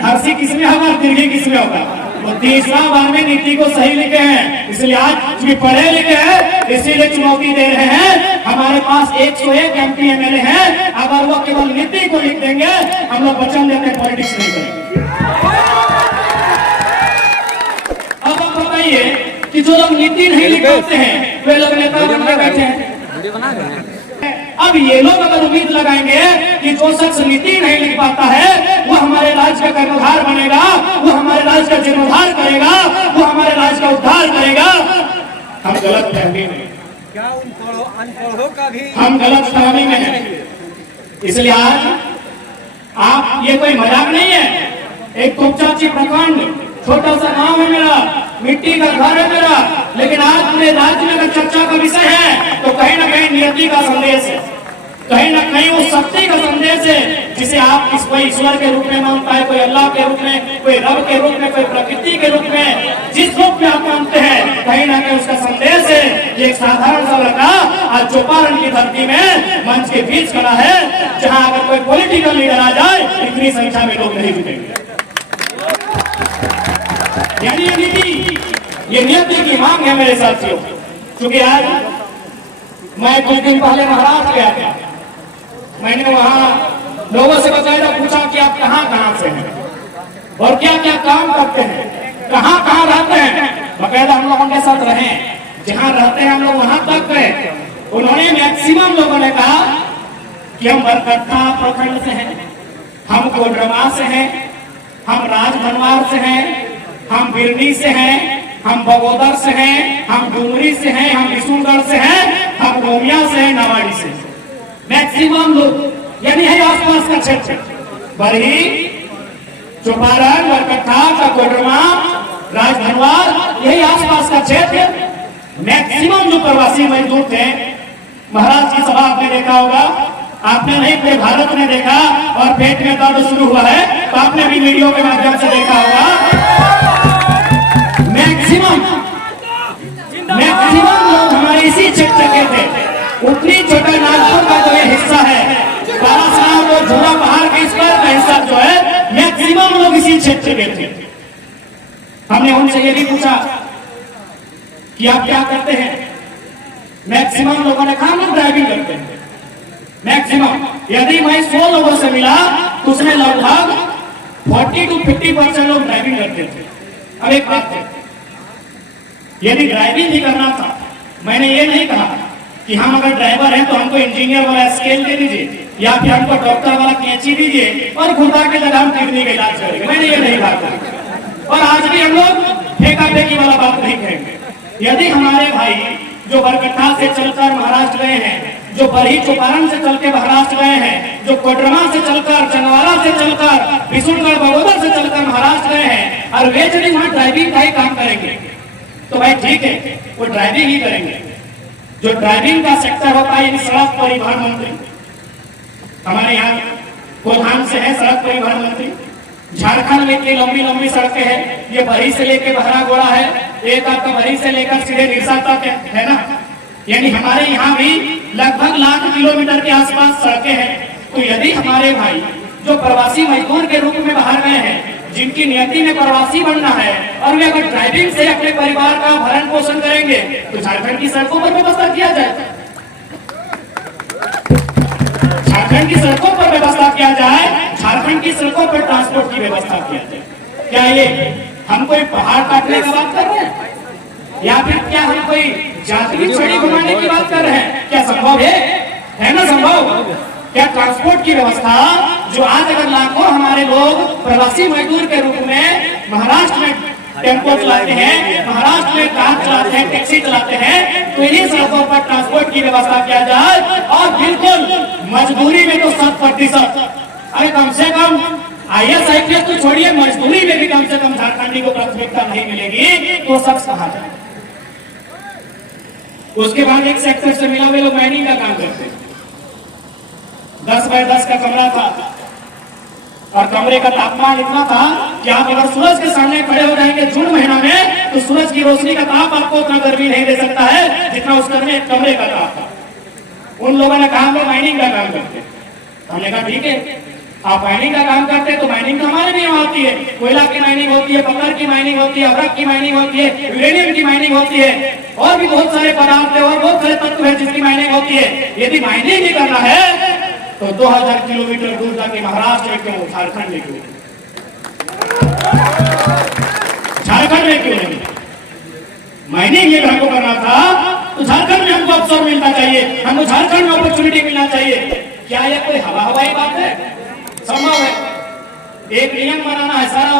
हर्षी किसमें होगा, दीर्घी किसमें होगा। तो तीसरा बार में नीति को सही लिखे हैं, इसलिए आज चूंकि पढ़े लिखे हैं इसीलिए चुनौती दे रहे हैं। हमारे पास 101 MP MLA हैं, अगर वो केवल नीति को लिख देंगे हम लोग वचन देते पॉलिटिक्स नहीं करेंगे। अब आप बताइए कि जो लोग नीति नहीं लिख पाते हैं वे लोग नेता बनने बैठे हैं। अब ये लोग अगर उम्मीद लगाएंगे कि जो शख्स नीति नहीं लिख पाता है वो हमारे राज्य का कर्णधार बनेगा, वो हमारे राज्य का जीर्णोद्धार करेगा, वो हमारे राज्य का उद्धार करेगा, हम गलत फहमी में, क्या अनपढ़ों का भी हम गलत फहमी में हैं। इसलिए आज आप, ये कोई मजाक नहीं है, एक कोपचाची प्रखंड छोटा सा गांव है मेरा, मिट्टी का घर है मेरा, लेकिन आज पूरे राज्य में अगर चर्चा का विषय है तो कहीं ना कहीं नियति का संदेश है, कहीं ना कहीं वो शक्ति का संदेश है जिसे आप इस कोई ईश्वर के रूप में मानता है, कोई अल्लाह के रूप में, कोई रब के रूप में, कोई प्रकृति के रूप में, जिस रूप में आप मानते हैं कहीं ना कहीं उसका संदेश है। ये एक साधारण सा लड़का आज चौपारण की धरती में मंच के बीच खड़ा है, जहां अगर कोई पॉलिटिकल लीडर आ जाए इतनी संख्या में लोग नहीं जुटेंगे। यानी ये नियति की मांग है मेरे साथियों। क्योंकि आज मैं कुछ दिन पहले महाराष्ट्र गया था, मैंने वहां लोगों से बकायदा पूछा कि आप कहां से हैं और क्या क्या काम करते हैं, कहां रहते हैं। बकायदा हम लोगों के साथ रहे, जहां रहते हैं हम लोग वहां तक गए। उन्होंने मैक्सिमम लोगों ने कहा कि हम बरकट्टा प्रखंड से हैं, हम कोडरमा से हैं, हम राजभनवार से हैं, हम बिरनी से हैं, हम बगोदर से हैं, हम डुमरी से हैं, हम विशुनगढ़ से हैं, हम गोमिया से हैं, नवाड़ी से। मैक्सिमम लोग यानी है आसपास का क्षेत्र, बरही, चौपारण, बरकट्टा, कोडरमा, राजभनवार, यही आसपास का क्षेत्र। मैक्सिमम जो प्रवासी मजदूर थे, महाराज की सभा आपने देखा होगा, आपने नहीं पूरे भारत ने देखा, और पेट में दर्द शुरू हुआ है तो आपने भी वीडियो के माध्यम से देखा होगा। मैक्सिमम लोग हमारे इसी क्षेत्र के थे। उत्तरी छोटा नागपुर का जो हिस्सा है, बालासाहेब और झोला पहाड़ के इस पर का हिस्सा जो है, मैक्सिमम लोग इसी क्षेत्र के थे। हमने उनसे ये भी पूछा कि आप क्या करते हैं। मैक्सिमम लोगों ने कहा हम ड्राइविंग करते हैं। मैक्सिमम, यदि मैं 100 लोगों से मिला तो उसमें लगभग 40 to 50% लोग ड्राइविंग करते थे। अब एक बात है, यदि ड्राइविंग ही करना था, मैंने ये नहीं कहा कि हम अगर ड्राइवर हैं तो हमको इंजीनियर वाला स्केल दे दीजिए या फिर हमको डॉक्टर वाला कैंची दीजिए और घुटा के जगह हम किडनी का इलाज करेंगे, मैंने ये नहीं कहा। और आज भी हम लोग फेंका फेंकी वाला बात नहीं करेंगे। यदि हमारे भाई जो बरकट्टा से चलकर महाराष्ट्र गए हैं, जो बरही चौपारण से चल के महाराष्ट्र गए हैं, जो कोडरमा से चलकर, चंदवारा से चलकर, विशुनगढ़, बगोदर से चलकर महाराष्ट्र गए हैं, और वे यदि वहां ड्राइविंग का ही काम करेंगे तो भाई ठीक है, वो ड्राइविंग ही करेंगे। जो ड्राइविंग का सेक्टर होता है, सड़क परिवहन मंत्री हमारे यहाँ कोल्हान से है, सड़क परिवहन मंत्री। झारखंड में की लंबी लंबी सड़कें हैं, ये बरही से लेकर बहरागोड़ा है, एक आपका बरही से लेकर सीधे निरसा तक है ना। यानी हमारे यहाँ भी लगभग 1,00,000 किलोमीटर के आसपास सड़कें हैं। तो यदि हमारे भाई जो प्रवासी मजदूर के रूप में बाहर गए हैं, जिनकी नियति में प्रवासी बनना है, और वे अगर ड्राइविंग से अपने परिवार का भरण पोषण करेंगे तो झारखंड की सड़कों पर व्यवस्था किया जाए, झारखंड की सड़कों पर व्यवस्था किया जाए, झारखंड की सड़कों पर ट्रांसपोर्ट की व्यवस्था किया जाए। क्या ये हम कोई पहाड़ काटने की बात कर रहे हैं या फिर क्या हम कोई जाति छड़ी घुमाने की बात कर रहे हैं? क्या संभव है ना संभव? क्या ट्रांसपोर्ट की व्यवस्था जो आज अगर लाखों हमारे लोग प्रवासी मजदूर के रूप में महाराष्ट्र में टेम्पो चलाते हैं, महाराष्ट्र में कार चलाते हैं, टैक्सी चलाते हैं, तो इन्हीं सड़कों पर ट्रांसपोर्ट की व्यवस्था किया जाए। और बिल्कुल मजदूरी में तो 100%, अरे कम से कम IAS IPS तो छोड़िए, मजदूरी में भी कम से कम झारखंडी को प्राथमिकता नहीं मिलेगी तो शख्स कहा जाए। उसके बाद एक सेक्टर से मिला हुए लोग माइनिंग का काम करते हैं। 10 बाय 10 का कमरा था और कमरे का तापमान इतना था कि आप अगर सूरज के सामने खड़े हो जाएंगे जून महीना में तो सूरज की रोशनी का ताप आपको उतना गर्मी नहीं दे सकता है जितना उस कमरे का ताप था। उन लोगों ने कहा हम लोग माइनिंग का काम करते हैं। हमने कहा ठीक है, आप माइनिंग का काम करते हैं तो माइनिंग तो हमारे भी यहाँ होती है, कोयला की माइनिंग होती है, पत्थर की माइनिंग होती है, अभ्रक की माइनिंग होती है, यूरेनियम की माइनिंग होती है, और भी बहुत सारे पदार्थ है और बहुत सारे तत्व है जिसकी माइनिंग होती है। यदि माइनिंग ही करना है तो 2000 किलोमीटर दूर जाके महाराष्ट्र में क्यों, झारखंड में क्यों, झारखंड में क्यों नहीं? माइनिंग ये हमको करना था तो झारखंड में हमको अवसर मिलना चाहिए, हमको झारखंड में अपॉर्चुनिटी मिलना चाहिए। क्या ये कोई हवाई बात है? संभव है, एक नियम बनाना है, सारा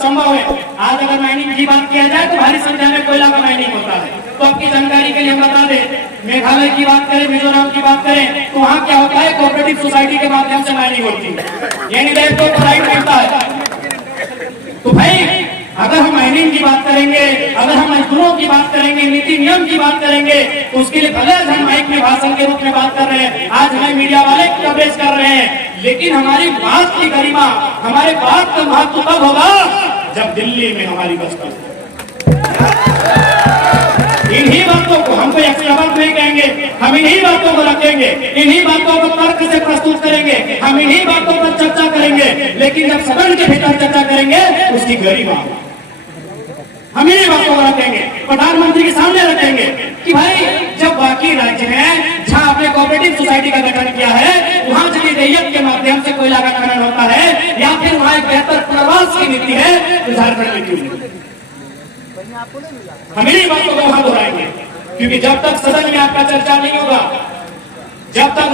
संभव है। आज अगर माइनिंग की बात किया जाए तो भारी संख्या में कोयला का माइनिंग होता है। तो आपकी जानकारी के लिए हम बता दें, मेघालय की बात करें, मिजोरम की बात करें, तो वहां क्या होता है, कोऑपरेटिव सोसाइटी के माध्यम से माइनिंग होती है, यानी देश को राइट मिलता है। तो भाई अगर हम माइनिंग की बात करेंगे, अगर हम मजदूरों की बात करेंगे, नीति नियम की बात करेंगे, तो उसके लिए भले हम माइक में भाषण के रूप में बात कर रहे हैं, आज हमें मीडिया वाले कवरेज कर रहे हैं, लेकिन हमारी बात की गरिमा, हमारे बात का महत्व तब होगा जब दिल्ली में हमारी बस्ती। इन्हीं बातों को हम कोई एक्स्ट्रा बात नहीं कहेंगे, हम इन्हीं बातों को रखेंगे, इन्हीं बातों को तर्क से प्रस्तुत करेंगे, हम इन्हीं बातों पर चर्चा करेंगे, लेकिन जब सदन के भीतर चर्चा करेंगे उसकी गरिमा हम इन्हीं बातों को रखेंगे, प्रधानमंत्री के सामने रखेंगे कि भाई जब बाकी राज्य में जहां आपने कोऑपरेटिव सोसाइटी का गठन किया है, वहां जदीदियत के माध्यम से कोयला का खनन होता है, या फिर वहां एक बेहतर प्रवास की नीति है, तो झारखंड में क्यों नहीं? हम इन्हीं बातों को वहां दोहराएंगे, क्योंकि जब तक सदन में आपका चर्चा नहीं होगा, जब तक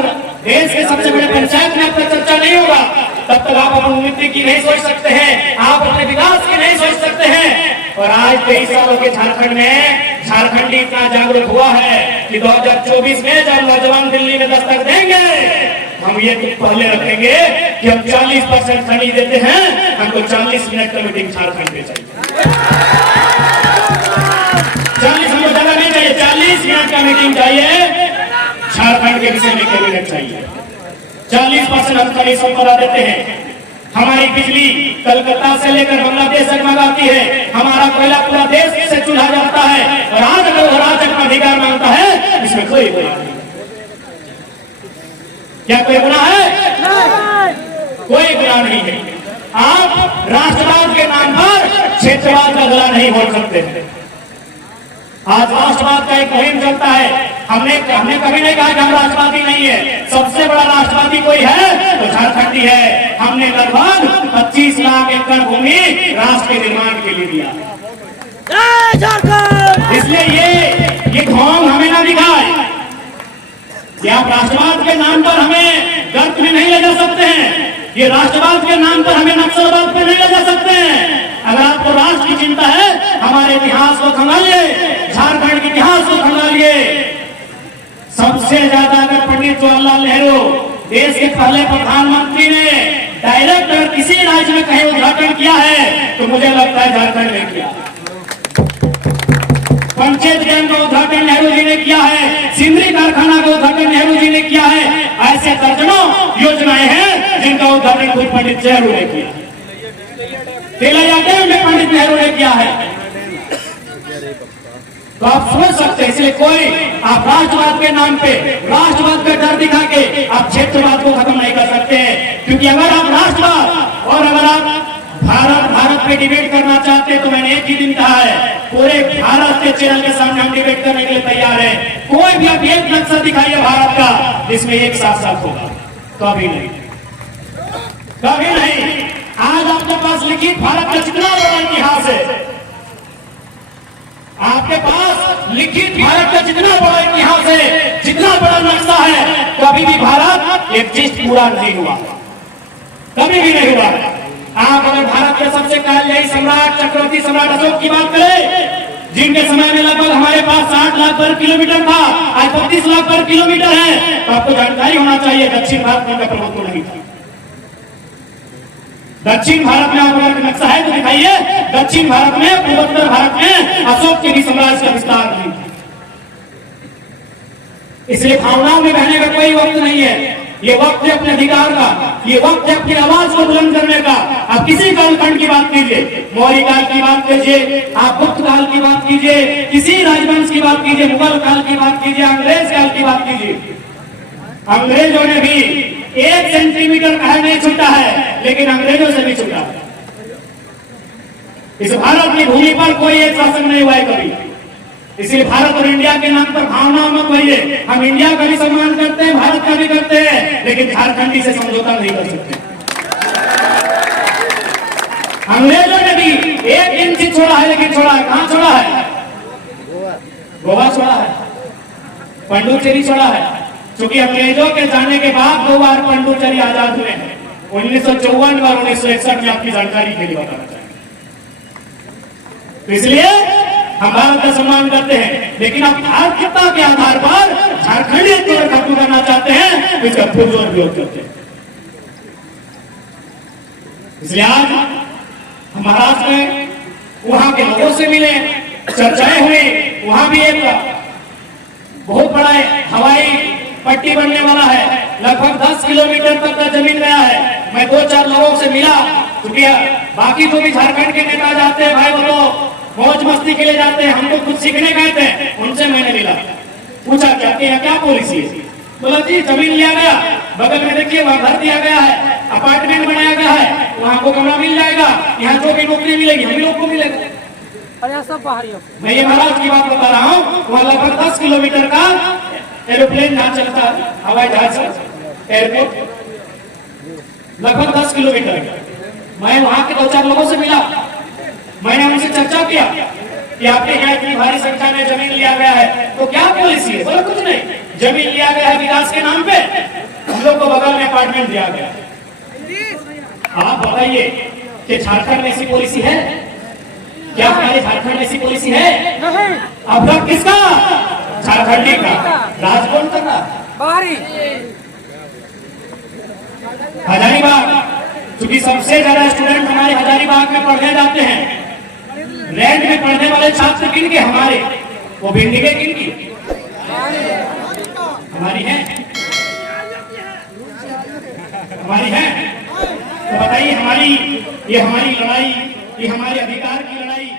देश के सबसे बड़े पंचायत में आपका चर्चा नहीं होगा, तब तक आप अपनी उन्नति की नहीं सोच सकते हैं, आप अपने विकास की नहीं सोच सकते हैं। और आज 23 सालों के झारखंड में झारखंडी इतना जागरूक हुआ है कि 2024 में जब नौजवान दिल्ली में दस्तक देंगे, हम ये पहले रखेंगे कि हम 40% खड़ी देते हैं, हमको 40 मिनट का मीटिंग झारखंड में चाहिए। 40 हमको ज्यादा नहीं चाहिए, 40 मिनट का मीटिंग चाहिए, झारखंड के विषय में कैबिनेट चाहिए। 40% हम खड़ी संपदा देते हैं। हमारी बिजली कलकत्ता से लेकर बांग्लादेश तक मंगाती है, हमारा कोयला पूरा देश से चुना जाता है, और आज अगर वो राज्य का अधिकार मांगता है, इसमें कोई गुनाह नहीं। क्या कोई गुनाह है? कोई गुनाह नहीं है। आप राष्ट्रवाद के नाम पर क्षेत्रवाद का गला नहीं मोड़ सकते। आज राष्ट्रवाद का एक मुहिम चलता है, हमने कभी नहीं कहा कि हम राष्ट्रवादी नहीं है, सबसे बड़ा राष्ट्रवादी कोई है तो झारखंडी है। हमने लगभग 25 लाख एकड़ भूमि राष्ट्र के निर्माण के लिए दिया, इसलिए ये ढोंग हमें ना दिखाए कि आप राष्ट्रवाद के नाम पर हमें गर्त में नहीं ले जा सकते हैं, ये राष्ट्रवाद के नाम पर हमें नक्सलवाद पर नहीं ले जा सकते हैं। अगर आपको राष्ट्र की चिंता है, हमारे इतिहास को खंगालिए, झारखंड के इतिहास को खंगालिए। सबसे ज्यादा अगर पंडित जवाहरलाल नेहरू देश के पहले प्रधानमंत्री ने डायरेक्ट अगर किसी राज्य में कहीं उद्घाटन किया है तो मुझे लगता है झारखंड में किया। पंचायत डैम का उद्घाटन नेहरू जी ने किया है, सिंदरी कारखाना का उद्घाटन नेहरू जी ने किया है। ऐसे दर्जनों योजनाएं हैं जिनका उद्घाटन खुद पंडित नेहरू ने किया। तेलैया डैम में पंडित नेहरू ने किया है। तो आप सोच सकते हैं, इसलिए कोई आप राष्ट्रवाद के नाम पे, राष्ट्रवाद का डर दिखा के आप क्षेत्रवाद को खत्म नहीं कर सकते हैं। क्योंकि अगर आप राष्ट्रवाद और अगर आप भारत पे डिबेट करना चाहते हैं, तो मैंने एक ही दिन कहा है, पूरे भारत के चैनल के सामने हम डिबेट करने के लिए तैयार हैं। कोई भी आप एक नक्शा दिखाइए भारत का जिसमें एक साथ साथ होगा, कभी नहीं, कभी नहीं। आज आपके पास लिखित भारत का कितना बड़ा इतिहास है, आपके पास लिखित भारत का जितना बड़ा इतिहास है, जितना बड़ा नक्शा है, कभी भी भारत एग्जिस्ट पूरा नहीं हुआ, कभी भी नहीं हुआ। आप अगर भारत के सबसे कालजयी सम्राट चक्रवर्ती सम्राट अशोक की बात करें, जिनके समय में लगभग हमारे पास 60 लाख वर्ग किलोमीटर था, आज 32 लाख वर्ग किलोमीटर है, तो आपको जानकारी होना चाहिए दक्षिण भारत में प्रभुत्व नहीं था। दक्षिण भारत में अगर नक्शा है तो दिखाइए, दक्षिण भारत में, पूर्वोत्तर भारत में अशोक के भी साम्राज्य का विस्तार नहीं था। इसलिए भावनाओं में बहने का कोई वक्त नहीं है, ये वक्त है अपने अधिकार का, ये वक्त है अपनी आवाज को बुलंद करने का। आप किसी कालखंड की बात कीजिए, मौर्य काल की बात कीजिए, आप गुप्त काल की बात कीजिए, किसी राजवंश की बात कीजिए, मुगल काल की बात कीजिए, अंग्रेज काल की बात कीजिए, अंग्रेजों ने भी 1 सेंटीमीटर कहा नहीं छूटा है, लेकिन अंग्रेजों से भी छूटा है। इस भारत की भूमि पर कोई एक शासन नहीं हुआ है कभी। इसलिए भारत और इंडिया के नाम पर भावना मत होइए। हम इंडिया का भी सम्मान करते हैं, भारत का भी करते हैं, लेकिन झारखंडी से समझौता नहीं कर सकते। अंग्रेजों ने भी 1 इंच छोड़ा है, लेकिन छोड़ा है कहां छोड़ा है? गोवा छोड़ा है, पंडुचेरी छोड़ा है। क्योंकि अंग्रेजों के जाने के बाद 2 बार पंडुचेरी आजाद हुए हैं, 1954 और 1961 में। आपकी जानकारी के लिए बताना चाहिए। तो इसलिए हम भारत का सम्मान करते हैं, लेकिन आप भारतीयता के आधार पर झारखंडी को खत्म करना चाहते हैं, तो इसका पुरजोर विरोध करते हैं। इसलिए आज हम महाराष्ट्र में वहां के लोगों से मिले, चर्चाएं हुई। वहां भी एक बहुत बड़ा हवाई पट्टी बनने वाला है, लगभग 10 किलोमीटर तक का जमीन गया है। मैं 2-4 लोगों से मिला, क्योंकि बाकी जो भी झारखंड के नेता जाते हैं भाई, वो तो मौज मस्ती के लिए जाते हैं, हमको कुछ सीखने गए थे। उनसे मैंने मिला, पूछा क्या पॉलिसी है? बोला जी जमीन लिया गया, बगल में देखिए वहां घर दिया गया है, अपार्टमेंट बनाया गया है, वहां को कमरा मिल जाएगा, यहाँ जो भी नौकरी मिलेगी हम लोग को मिलेगा। सब बाहरी। मैं ये महाराज की बात बता रहा हूँ। वहां लगभग 10 किलोमीटर का एरोप्लेन जहां चलता है, हवाई जहाज, एयरपोर्ट लगभग 10 किलोमीटर। मैं वहां के 2-4 लोगों से मिला, मैंने उनसे चर्चा किया कि आपके यहाँ इतनी भारी संख्या में जमीन लिया गया है, तो क्या पॉलिसी है? बोला कुछ नहीं, जमीन लिया गया है विकास के नाम पे, हम लोग को बगल में अपार्टमेंट दिया गया। आप बताइए कि झारखंड में ऐसी पॉलिसी है क्या? हमारे झारखंड में ऐसी पॉलिसी है? अब तक किसका? झारखंडी का। राज कौन कर रहा? बाहरी। हजारीबाग, क्योंकि सबसे ज्यादा स्टूडेंट हमारे हजारीबाग में पढ़ने जाते हैं। रैंक में पढ़ने वाले छात्र किनके? हमारे। वो भिंडी के किनकी? हमारी है, हमारी है। तो बताइए, हमारी ये हमारी लड़ाई, ये हमारे अधिकार की लड़ाई